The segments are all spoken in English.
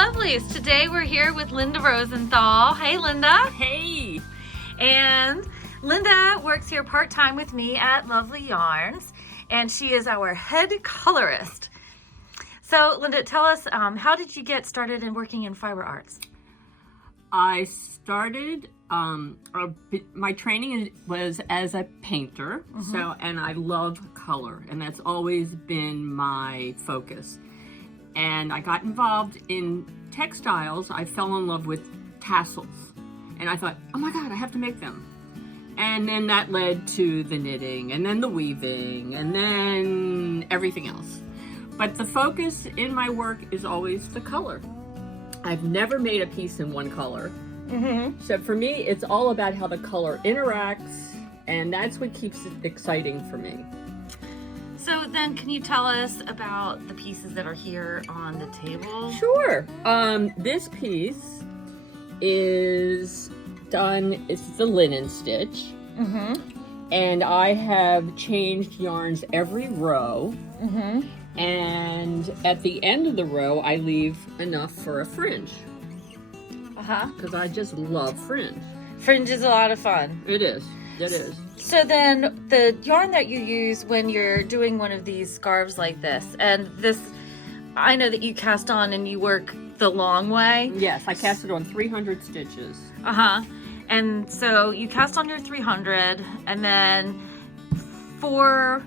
Lovelies. Today we're here with Linda Rosenthal. Hey, Linda. Hey. And Linda works here part-time with me at Lovelyarns, and she is our head colorist. So, Linda, tell us, how did you get started in working in fiber arts? I started, my training was as a painter, and I love color, and that's always been my focus. And I got involved in textiles. I fell in love with tassels, and I thought, oh my God, I have to make them. And then that led to the knitting, and then the weaving, and then everything else. But the focus in my work is always the color. I've never made a piece in one color. So for me, it's all about how the color interacts, and that's what keeps it exciting for me. So then, can you tell us about the pieces that are here on the table? Sure. This piece is done, it's the linen stitch. And I have changed yarns every row. And at the end of the row, I leave enough for a fringe. Because I just love fringe. Fringe is a lot of fun. It is. It is. So then, the yarn that you use when you're doing one of these scarves like this, and this, I know that you cast on and you work the long way. Yes, I cast it on 300 stitches. And so you cast on your 300, and then for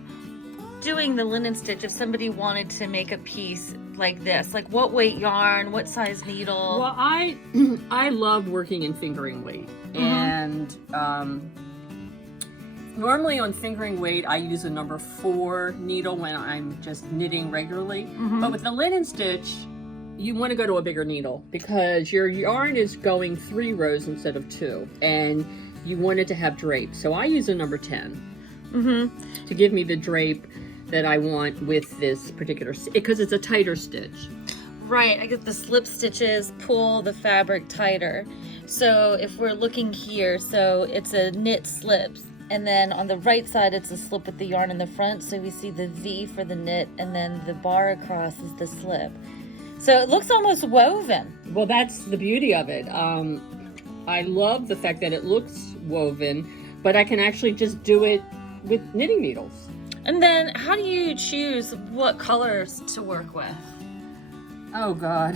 doing the linen stitch, if somebody wanted to make a piece like this, like what weight yarn, what size needle? Well, I love working in fingering weight, and normally on fingering weight I use a number 4 needle when I'm just knitting regularly. But with the linen stitch, you want to go to a bigger needle because your yarn is going 3 rows instead of 2, and you want it to have drape. So I use a number 10 to give me the drape that I want with this particular, because it's a tighter stitch. Right, I get the slip stitches pull the fabric tighter. So if we're looking here, so it's a knit slip, and then on the right side it's a slip with the yarn in the front, so we see the V for the knit, and then the bar across is the slip. So it looks almost woven. Well, that's the beauty of it. I love the fact that it looks woven, but I can actually just do it with knitting needles. And then how do you choose what colors to work with? Oh God.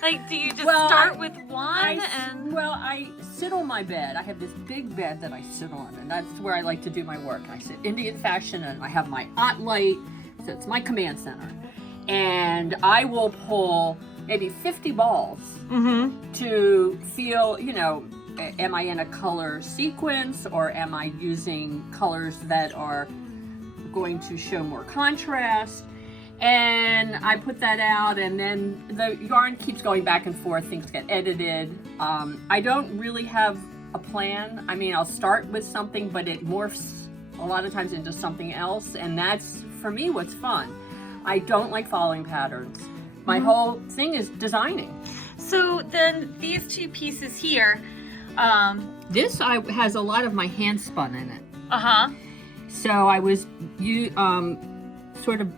Like, do you just start with one? I sit on my bed. I have this big bed that I sit on, and that's where I like to do my work. I sit Indian fashion, and I have my art light, so it's my command center. And I will pull maybe 50 balls to feel, you know, am I in a color sequence, or am I using colors that are going to show more contrast? And I put that out, and then the yarn keeps going back and forth. Things get edited. I don't really have a plan. I mean, I'll start with something, but it morphs a lot of times into something else, and that's, for me, what's fun. I don't like following patterns. My whole thing is designing. So then these two pieces here, this has a lot of my Handspun in it. So I was sort of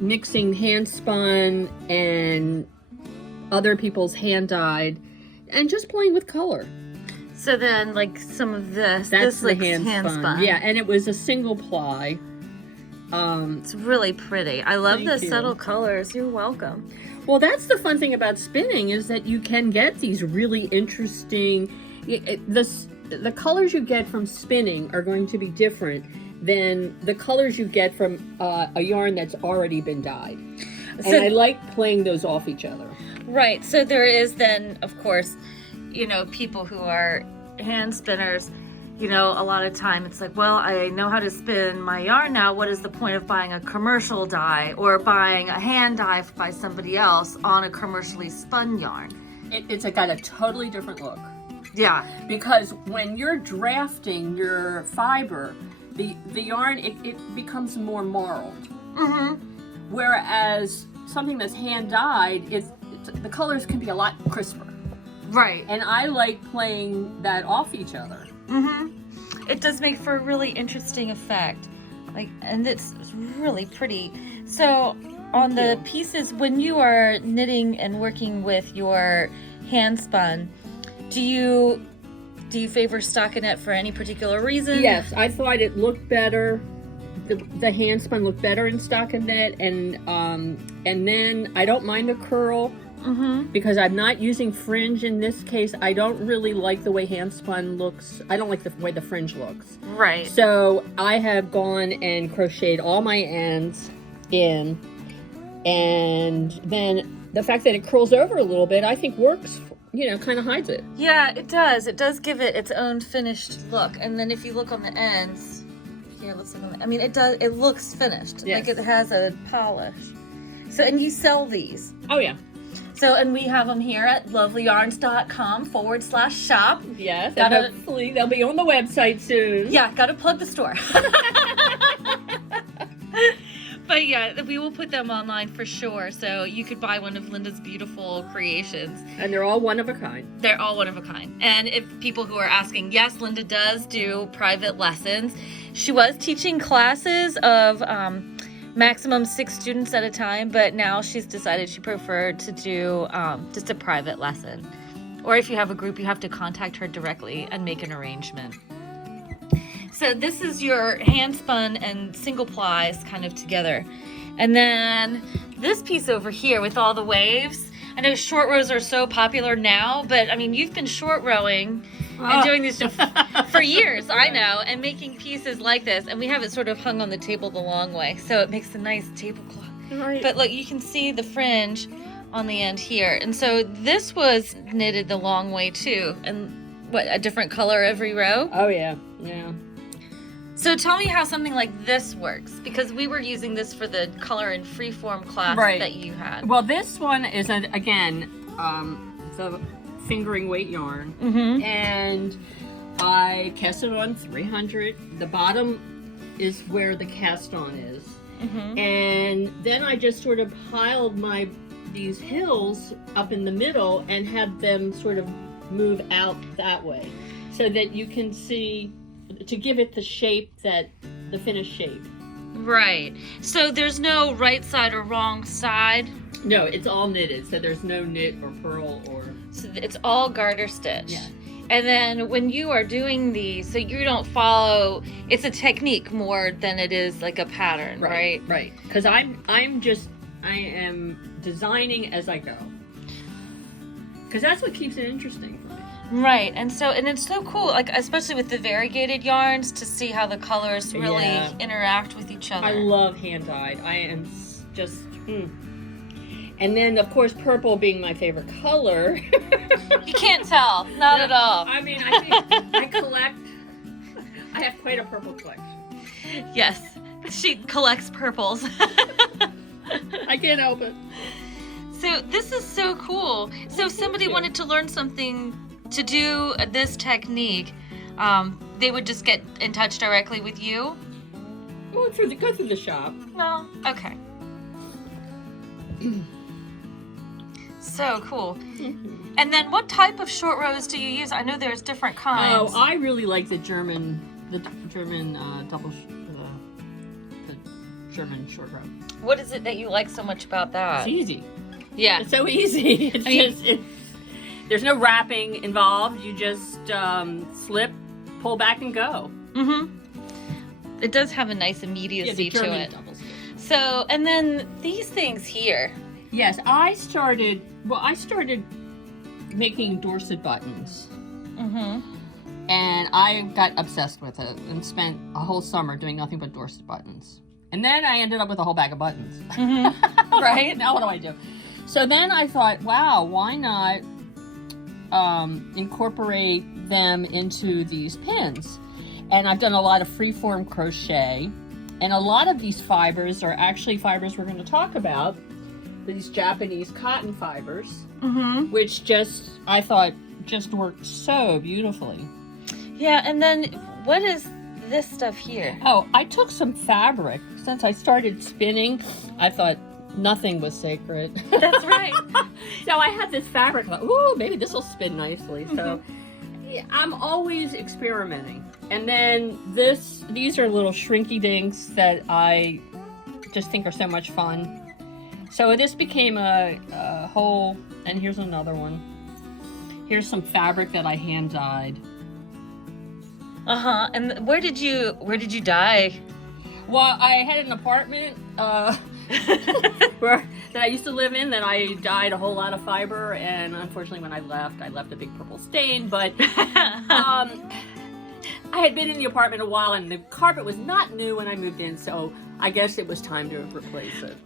mixing Handspun and other people's hand dyed, and just playing with color. So then, like some of this, that's this the Handspun. Yeah, and it was a single ply. It's really pretty. I love the subtle colors. You're welcome. Well, that's the fun thing about spinning, is that you can get these really interesting. The colors you get from spinning are going to be different than the colors you get from a yarn that's already been dyed. And I like playing those off each other. Right. So there is then, of course, you know, people who are hand spinners. You know, a lot of time it's like, well, I know how to spin my yarn now. What is the point of buying a commercial dye or buying a hand dye by somebody else on a commercially spun yarn? It's got a totally different look. Yeah. Because when you're drafting your fiber, the yarn, it becomes more marled. Whereas something that's hand dyed, the colors can be a lot crisper. Right. And I like playing that off each other. It does make for a really interesting effect. And it's really pretty. So on the pieces, when you are knitting and working with your Handspun, do you favor stockinette for any particular reason? Yes, I thought it looked better. The Handspun looked better in stockinette, and then I don't mind the curl because I'm not using fringe in this case. I don't really like the way Handspun looks. I don't like the way the fringe looks. Right. So I have gone and crocheted all my ends in, and then the fact that it curls over a little bit, I think works. Kind of hides it. Yeah, it does. It does give it its own finished look. And then if you look on the ends, here, let's look on the, I mean, it does. It looks finished. Yes. Like it has a polish. So, and you sell these. Oh yeah. So, and we have them here at lovelyarns.com/shop. Yes, and hopefully they'll be on the website soon. Yeah, gotta plug the store. But yeah, we will put them online for sure. So you could buy one of Linda's beautiful creations. And they're all one of a kind. They're all one of a kind. And if people who are asking, yes, Linda does do private lessons. She was teaching classes of maximum 6 students at a time, but now she's decided she preferred to do just a private lesson. Or if you have a group, you have to contact her directly and make an arrangement. So this is your Handspun and single plies kind of together. And then this piece over here with all the waves. I know short rows are so popular now, but I mean, you've been short rowing and doing this for years, I know, and making pieces like this. And we have it sort of hung on the table the long way, so it makes a nice tablecloth. Right. But look, you can see the fringe on the end here. And so this was knitted the long way too. And what, a different color every row? Oh yeah, yeah. So tell me how something like this works, because we were using this for the color and freeform class that you had. Well, this one is again, it's a fingering weight yarn, and I cast it on 300. The bottom is where the cast on is, and then I just sort of piled these hills up in the middle and had them sort of move out that way, so that you can see, to give it the shape, the finished shape. Right. So there's no right side or wrong side? No, it's all knitted, so there's no knit or purl or... So it's all garter stitch. Yeah. And then when you are doing these, so you don't follow, it's a technique more than it is like a pattern, right? Right. Because I am designing as I go. Because that's what keeps it interesting for me. Right, and it's so cool, like especially with the variegated yarns, to see how the colors really interact with each other. I love hand-dyed. I am just, And then, of course, purple being my favorite color. You can't tell, not at all. I mean, I think I have quite a purple collection. Yes, she collects purples. I can't help it. So this is so cool. So if somebody wanted to learn something to do this technique, they would just get in touch directly with you? Go through the shop. Well, okay. So cool. And then what type of short rows do you use? I know there's different kinds. Oh, I really like the German German short row. What is it that you like so much about that? It's easy. Yeah. It's so easy. There's no wrapping involved. You just slip, pull back, and go. It does have a nice immediacy to it. Double stitch. So, and then these things here. Yes, I started making Dorset buttons. And I got obsessed with it and spent a whole summer doing nothing but Dorset buttons. And then I ended up with a whole bag of buttons. Right? Now what do I do? So then I thought, wow, why not incorporate them into these pins? And I've done a lot of freeform crochet, and a lot of these fibers are actually fibers we're going to talk about, these Japanese cotton fibers, which I thought just worked so beautifully. Yeah, and then what is this stuff here? Oh, I took some fabric. Since I started spinning, I thought nothing was sacred. That's right. So I had this fabric. I thought, ooh, maybe this will spin nicely. So yeah, I'm always experimenting. And then these are little shrinky dinks that I just think are so much fun. So this became a whole, and here's another one. Here's some fabric that I hand dyed. And where did you dye? Well, I had an apartment that I used to live in. Then I dyed a whole lot of fiber, and unfortunately, when I left a big purple stain. But I had been in the apartment a while, and the carpet was not new when I moved in, so I guess it was time to replace it.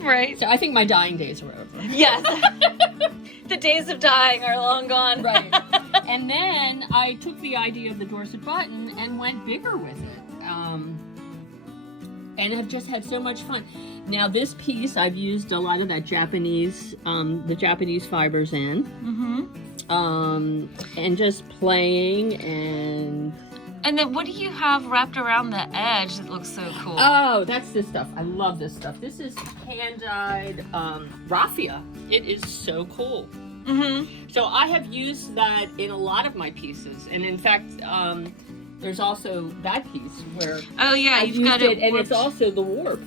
Right. So I think my dyeing days are over. Yes. The days of dyeing are long gone. Right. And then I took the idea of the Dorset button and went bigger with it. And have just had so much fun. Now this piece, I've used a lot of that Japanese, the Japanese fibers in. And just playing and... And then what do you have wrapped around the edge that looks so cool? Oh, that's this stuff. I love this stuff. This is hand-dyed raffia. It is so cool. So I have used that in a lot of my pieces. And in fact, there's also that piece where you've got it, and it's also the warp.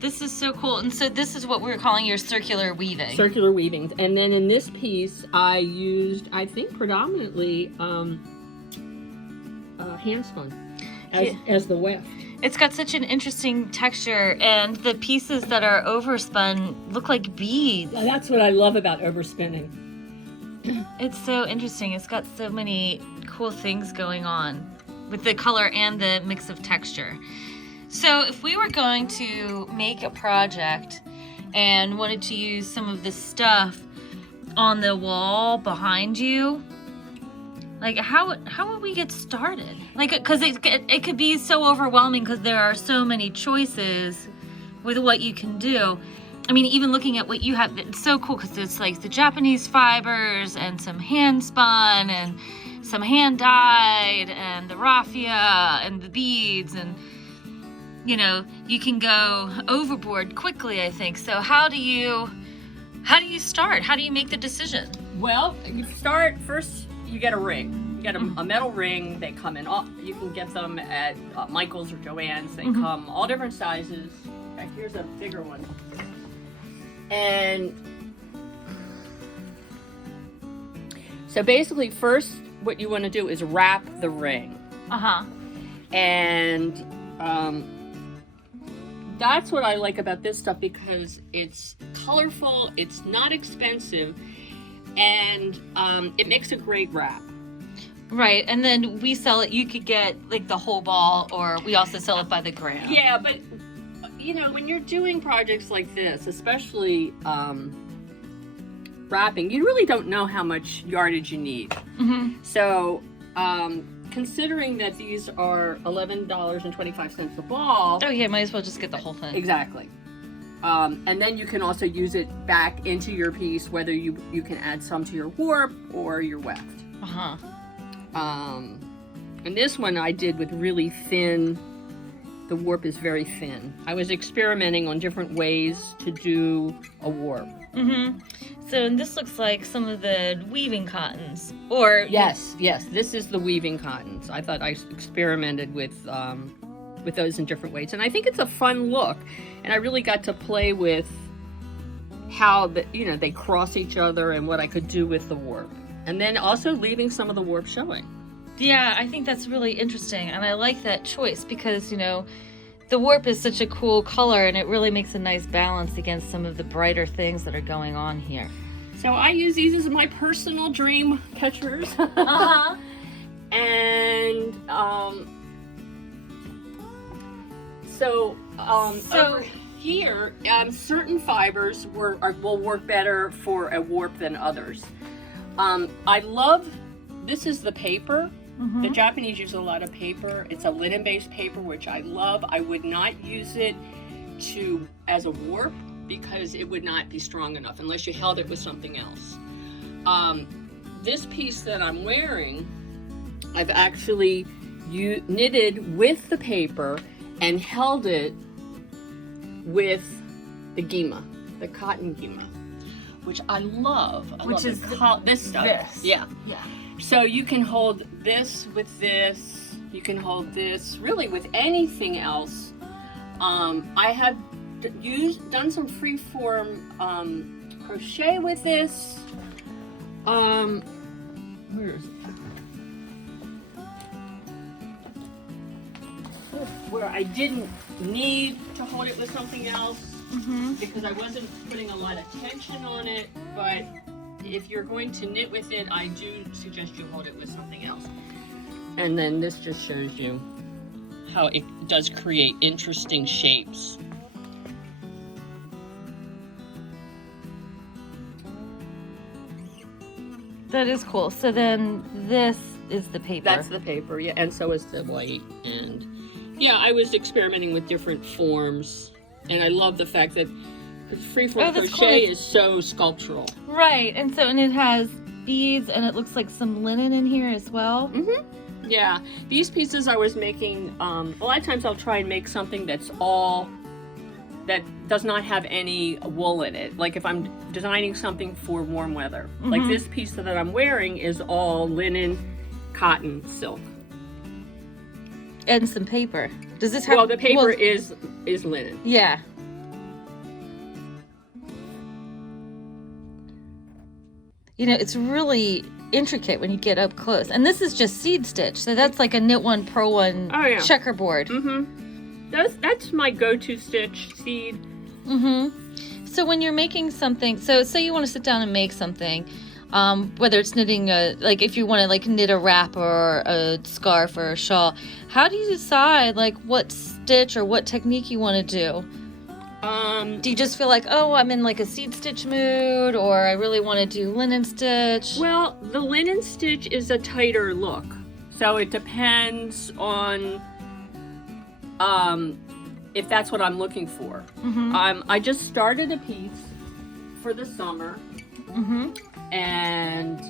This is so cool. And so this is what we're calling your circular weaving. Circular weavings. And then in this piece, I used, I think, predominantly handspun as the weft. It's got such an interesting texture, and the pieces that are overspun look like beads. Now, that's what I love about overspinning. It's so interesting. It's got so many cool things going on with the color and the mix of texture. So if we were going to make a project and wanted to use some of the stuff on the wall behind you, like how would we get started? Like, because it could be so overwhelming because there are so many choices with what you can do. I mean, even looking at what you have, it's so cool because it's like the Japanese fibers and some hand spun and some hand dyed and the raffia and the beads, and you know, you can go overboard quickly, I think. So how do you start? How do you make the decision? Well, you start first. You get a ring. You get a metal ring. They come in all. You can get them at Michael's or Joann's. They come all different sizes. In fact, here's a bigger one. And so basically, first, what you want to do is wrap the ring. And that's what I like about this stuff, because it's colorful, it's not expensive, and it makes a great wrap. Right, and then we sell it. You could get like the whole ball, or we also sell it by the gram. Yeah, but you know, when you're doing projects like this, especially wrapping, you really don't know how much yardage you need. So considering that these are $11.25 a ball. Oh yeah, might as well just get the whole thing. Exactly. And then you can also use it back into your piece, whether you can add some to your warp or your weft. And this one I did with really thin. The warp is very thin. I was experimenting on different ways to do a warp. So, and this looks like some of the weaving cottons, or yes, this is the weaving cottons. I thought I experimented with those in different ways, and I think it's a fun look. And I really got to play with how they cross each other and what I could do with the warp, and then also leaving some of the warp showing. Yeah, I think that's really interesting, and I like that choice because, you know, the warp is such a cool color, and it really makes a nice balance against some of the brighter things that are going on here. So I use these as my personal dream catchers. And so over here, certain fibers will work better for a warp than others. I love, this is the paper. The Japanese use a lot of paper. It's a linen-based paper, which I love. I would not use it as a warp because it would not be strong enough unless you held it with something else. This piece that I'm wearing, I've actually knitted with the paper and held it with the gima, the cotton gima, which I love. I love this stuff. This. Yeah. So you can hold this with this. You can hold this really with anything else. I have done some freeform crochet with this. Where is it? Where I didn't need to hold it with something else because I wasn't putting a lot of tension on it, but if you're going to knit with it, I do suggest you hold it with something else. And then this just shows you how it does create interesting shapes. That is cool. So then this is the paper. That's the paper, yeah, and so is the white. And yeah, I was experimenting with different forms, and I love the fact that freeform crochet is so sculptural. Right, and it has beads, and it looks like some linen in here as well. Yeah, these pieces I was making, a lot of times I'll try and make something that does not have any wool in it. Like if I'm designing something for warm weather. Like this piece that I'm wearing is all linen, cotton, silk. And some paper. Does this have... Well, the paper is linen. Yeah. You know, it's really intricate when you get up close. And this is just seed stitch. So that's like a knit one, purl one checkerboard. That's my go-to stitch, seed. So when you're making something, so say you want to sit down and make something, whether it's knitting like if you want to like knit a wrap or a scarf or a shawl, how do you decide like what stitch or what technique you want to do? Do you just feel like, oh, I'm in like a seed stitch mood, or I really want to do linen stitch? Well, the linen stitch is a tighter look, so it depends on if that's what I'm looking for. I just started a piece for the summer, and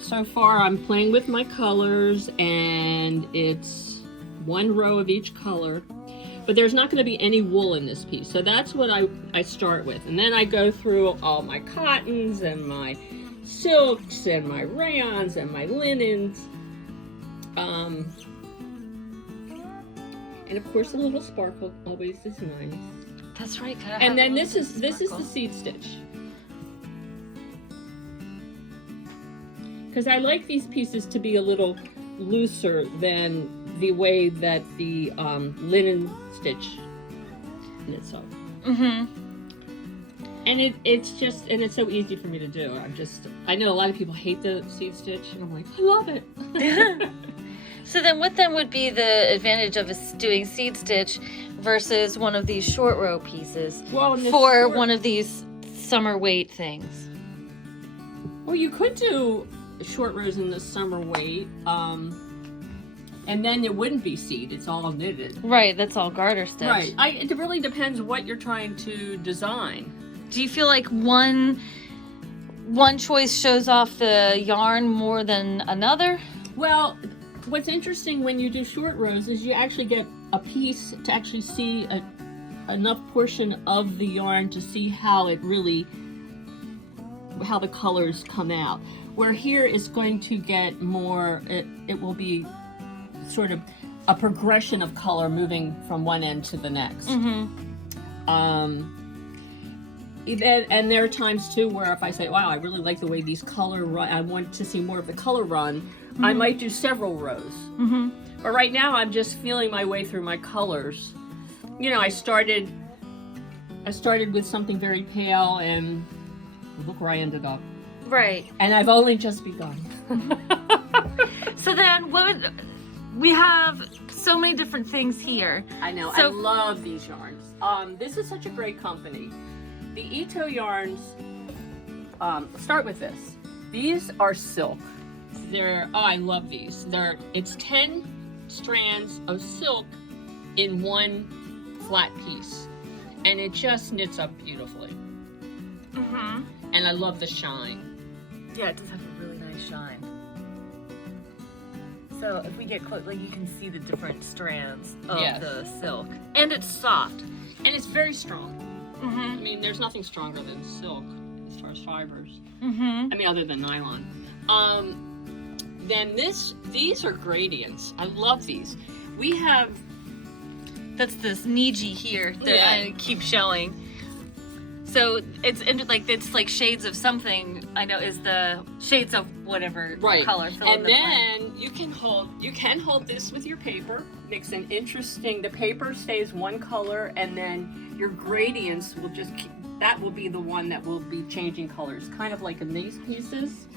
so far I'm playing with my colors, and it's one row of each color, but there's not going to be any wool in this piece, so that's what I start with, and then I go through all my cottons and my silks and my rayons and my linens, and of course a little sparkle always is nice. That's right. And then this is the seed stitch, because I like these pieces to be a little looser than the way that the linen stitch knits up. And it's so easy for me to do. I know a lot of people hate the seed stitch, and I'm like, I love it. So then what then would be the advantage of us doing seed stitch versus one of these short row pieces for one of these summer weight things? Well, you could do short rows in the summer weight, and then it wouldn't be seed, it's all knitted. Right, that's all garter stitch. Right, it really depends what you're trying to design. Do you feel like one choice shows off the yarn more than another? Well, what's interesting when you do short rows is you actually get a piece to actually see enough portion of the yarn to see how the colors come out. Where here is going to get more, it will be sort of a progression of color moving from one end to the next. And there are times too where if I say, wow, I really like the way these color run, I want to see more of the color run, I might do several rows. But right now I'm just feeling my way through my colors. You know, I started with something very pale, and look where I ended up. Right. And I've only just begun. So then we have so many different things here. I know, so, I love these yarns. This is such a great company. The Ito yarns, start with this. These are silk. I love these. It's 10 strands of silk in one flat piece. And it just knits up beautifully. And I love the shine. Yeah, it does have a really nice shine. So if we get close, like you can see the different strands of the silk. And it's soft. And it's very strong. I mean, there's nothing stronger than silk. as far as fibers. Mm-hmm. I mean, other than nylon. Then these are gradients. I love these. We have, That's this Niji here that I keep showing. So it's like shades of something. I know is the shades of whatever color. And then you can hold this with your paper. Makes an interesting. The paper stays one color, and then your gradients will just that will be the one that will be changing colors, kind of like in these pieces.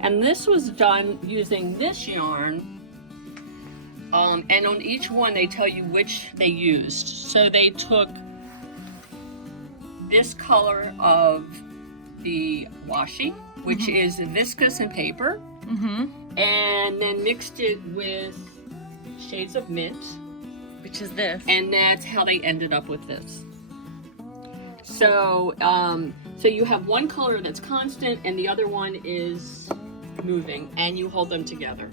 And this was done using this yarn. And on each one they tell you which they used. So they took this color of the washi, which is viscose and paper, and then mixed it with shades of mint, which is this, and that's how they ended up with this. So so you have one color that's constant and the other one is moving, and you hold them together.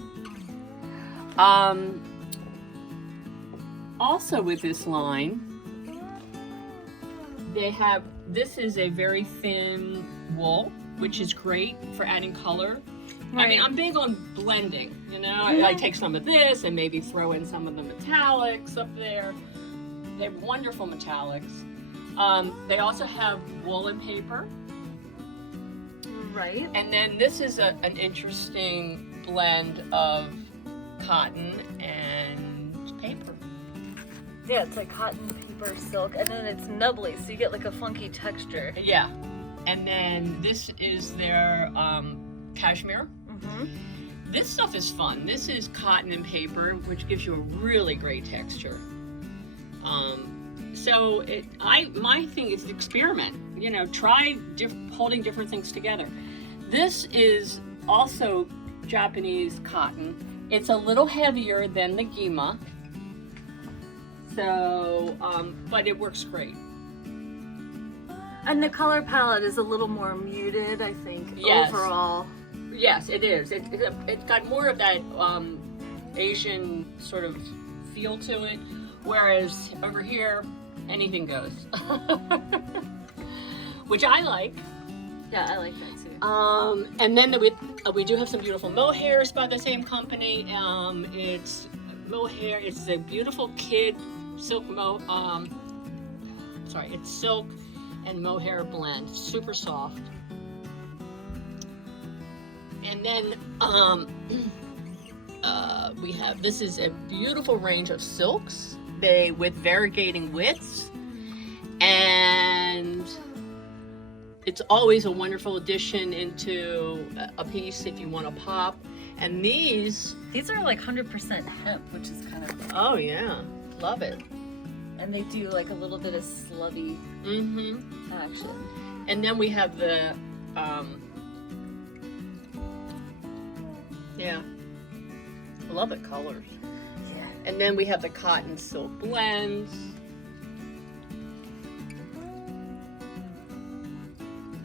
Also with this line, they have, this is a very thin wool, which is great for adding color. Right. I mean, I'm big on blending, you know. I take some of this and maybe throw in some of the metallics up there. They have wonderful metallics. They also have wool and paper. Right. And then this is an interesting blend of cotton and paper. Yeah, it's like cotton, paper, silk, and then it's nubbly, so you get like a funky texture. Yeah. And then this is their cashmere. This stuff is fun. This is cotton and paper, which gives you a really great texture. So my thing is to experiment. You know, try holding different things together. This is also Japanese cotton. It's a little heavier than the Gima. So, but it works great. And the color palette is a little more muted, I think, overall. Yes, it is. It's got more of that Asian sort of feel to it, whereas over here, anything goes. Which I like. Yeah, I like that too. And then we do have some beautiful mohairs by the same company. It's mohair. It's a beautiful kid silk it's silk and mohair blend, super soft. And then we have, this is a beautiful range of silks, with variegating widths, and it's always a wonderful addition into a piece if you want to pop. And these are like 100% hemp, which is kind of oh yeah, love it. And they do like a little bit of slubby action. And then we have the yeah, I love the colors. Yeah. And then we have the cotton silk blends.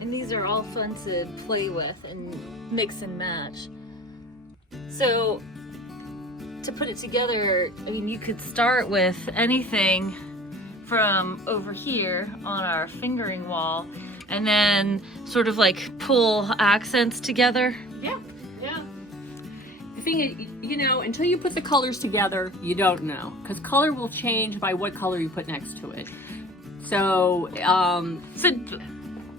And these are all fun to play with and mix and match. So to put it together, I mean, you could start with anything from over here on our fingering wall and then sort of like pull accents together. Yeah, yeah. The thing is, you know, until you put the colors together, you don't know, because color will change by what color you put next to it. So, so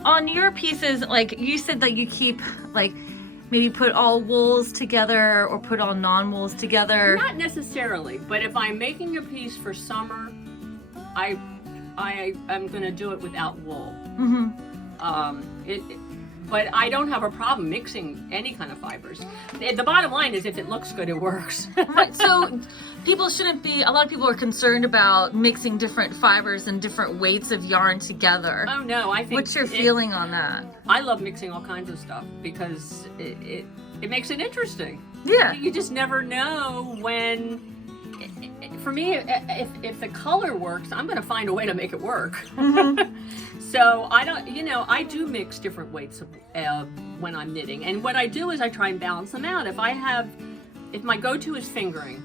on your pieces, like you said that you keep like maybe put all wools together or put all non-wools together. Not necessarily, but if I'm making a piece for summer, I'm gonna do it without wool. But I don't have a problem mixing any kind of fibers. The bottom line is, if it looks good, it works. Right, so people shouldn't be, a lot of people are concerned about mixing different fibers and different weights of yarn together. Oh no, I think. What's your feeling on that? I love mixing all kinds of stuff because it makes it interesting. Yeah. You just never know when. For me, if the color works, I'm gonna find a way to make it work. So I don't, you know, I do mix different weights of, when I'm knitting, and what I do is I try and balance them out. If my go-to is fingering,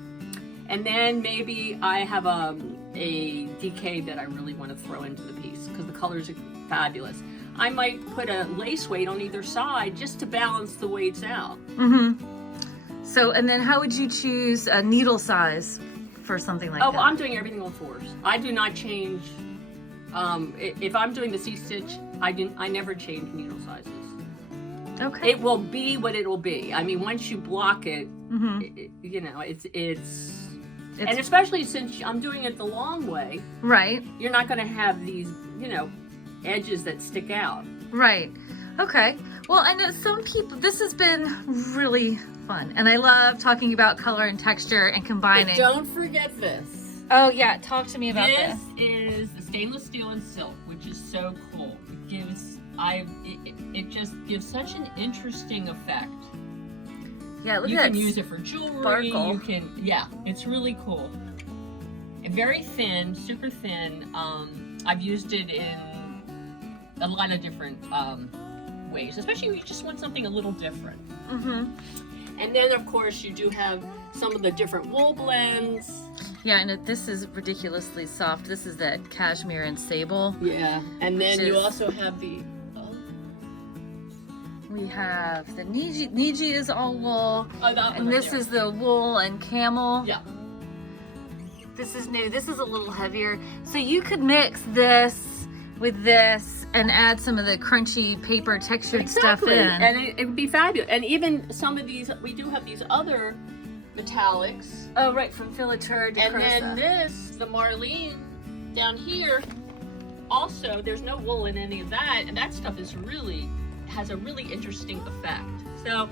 and then maybe I have a DK that I really want to throw into the piece because the colors are fabulous, I might put a lace weight on either side just to balance the weights out. So, and then how would you choose a needle size for something like that? Oh, I'm doing everything on 4s. I do not change. If I'm doing the C-stitch, I never change needle sizes. Okay. It will be what it'll be. I mean, once you block it, you know, it's and especially since I'm doing it the long way, right? You're not going to have these, you know, edges that stick out. Right. Okay. Well, I know some people, this has been really fun, and I love talking about color and texture and combining. But don't forget this. Oh yeah, talk to me about this. This is the stainless steel and silk, which is so cool. It gives it just gives such an interesting effect. Yeah, look you at can that use it for jewelry. sparkle. You can, yeah, it's really cool. And very thin, super thin. I've used it in a lot of different ways, especially when you just want something a little different. And then, of course, you do have some of the different wool blends. Yeah, and this is ridiculously soft. This is that cashmere and sable. Yeah, and then you also have the. We have the Niji is all wool, and this is the wool and camel. Yeah. This is new. This is a little heavier. So you could mix this with this and add some of the crunchy paper textured stuff in. And it would be fabulous. And even some of these, we do have these other metallics. Oh, right, from Filature de And Crosa. then this, the Marlene down here, also, there's no wool in any of that, and that stuff is really, has a really interesting effect. So,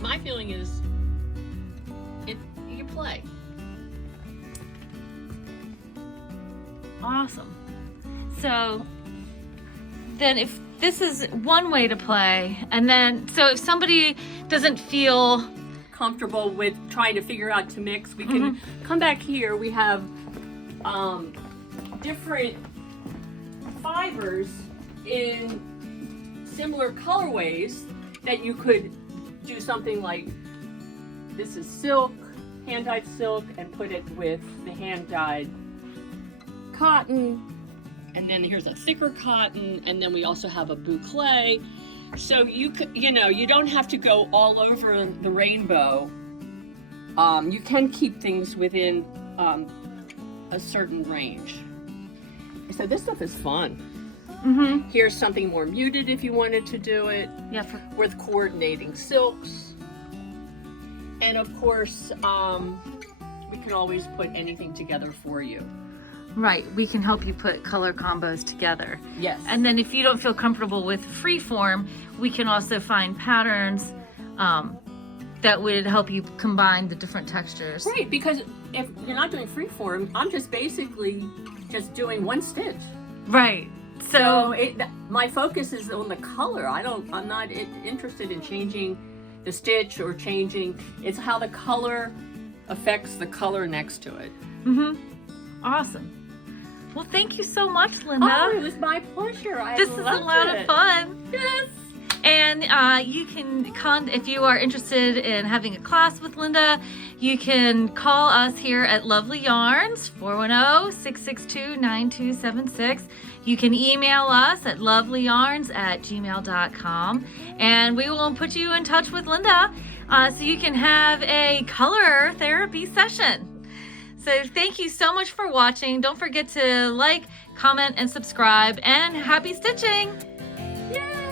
my feeling is, you play. Awesome. So then if this is one way to play, and then, so if somebody doesn't feel comfortable with trying to figure out to mix, we can come back here. We have different fibers in similar colorways that you could do something like, this is silk, hand-dyed silk, and put it with the hand-dyed cotton, and then here's a thicker cotton, and then we also have a boucle. So you could, you know, you don't have to go all over the rainbow. You can keep things within a certain range. So this stuff is fun. Here's something more muted if you wanted to do it. Yeah, with coordinating silks. And of course, we can always put anything together for you. right, we can help you put color combos together. Yes. And then if you don't feel comfortable with freeform, we can also find patterns that would help you combine the different textures. Right, because if you're not doing freeform, I'm just basically just doing one stitch. Right. So my focus is on the color. I'm not interested in changing the stitch or changing. It's how the color affects the color next to it. Awesome. Well, thank you so much, Linda. Oh, it was my pleasure. This is a lot of fun. Yes. And you can, if you are interested in having a class with Linda, you can call us here at Lovelyarns, 410-662-9276. You can email us at lovelyarns@gmail.com, and we will put you in touch with Linda so you can have a color therapy session. So thank you so much for watching. Don't forget to like, comment, and subscribe, and happy stitching! Yay!